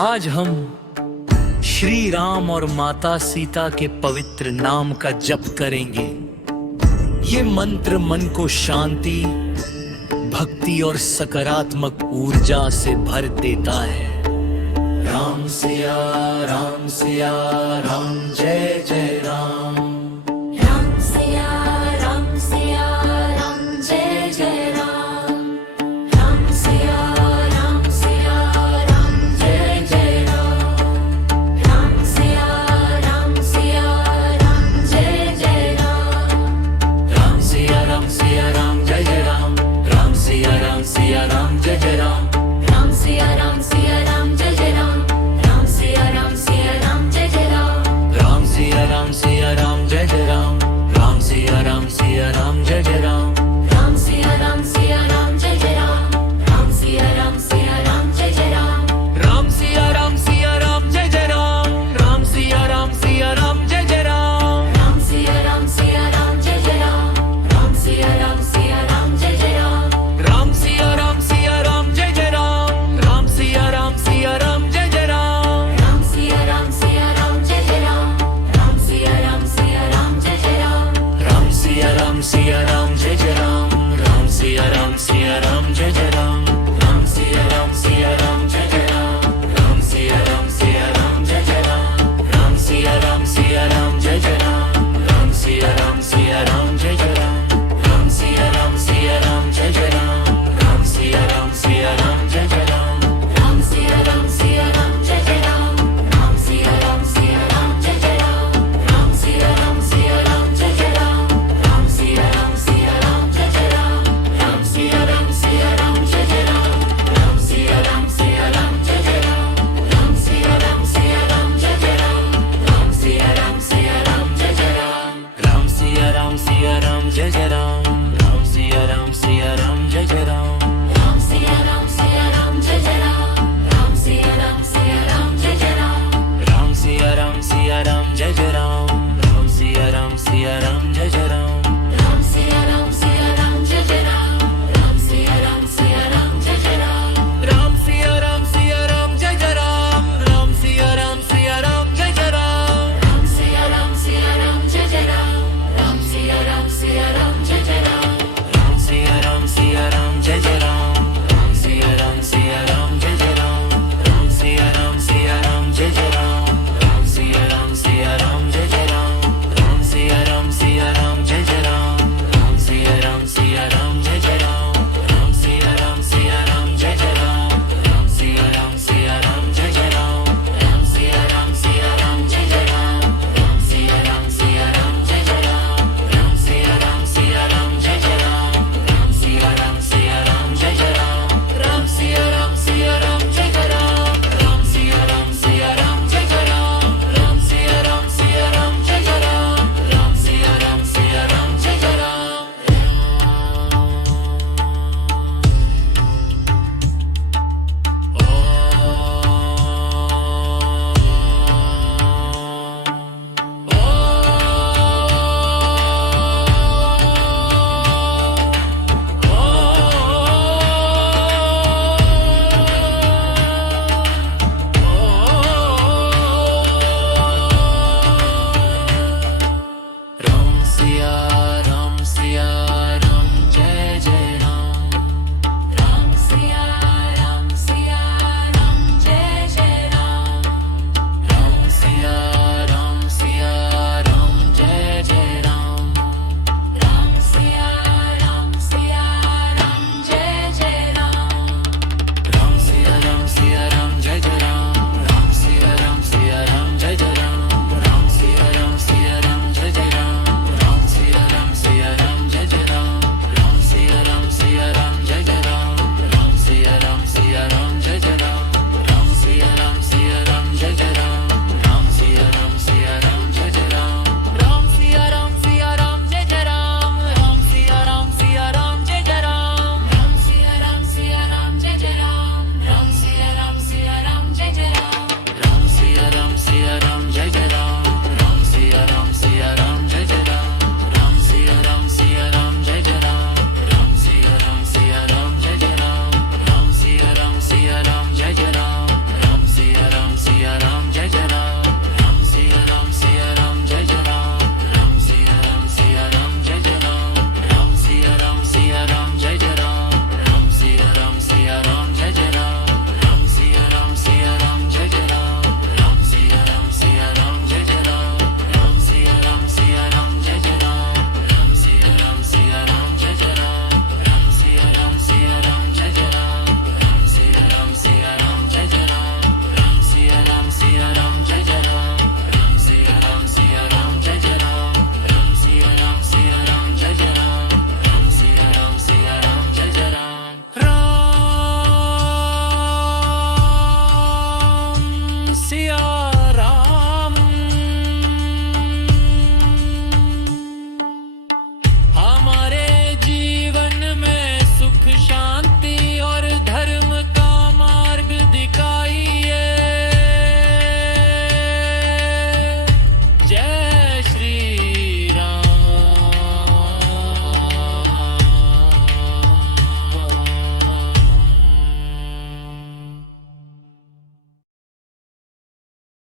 आज हम श्री राम और माता सीता के पवित्र नाम का जप करेंगे। ये मंत्र मन को शांति, भक्ति और सकारात्मक ऊर्जा से भर देता है। राम सिया राम सिया राम, जय जय राम। राम सिया राम सिया राम, जय जय राम। राम सिया राम सिया राम, जय जय राम। राम सिया राम सिया राम, जय जय राम। राम सिया राम सिया राम, जय जय राम। राम सिया राम सिया राम, जय जय राम।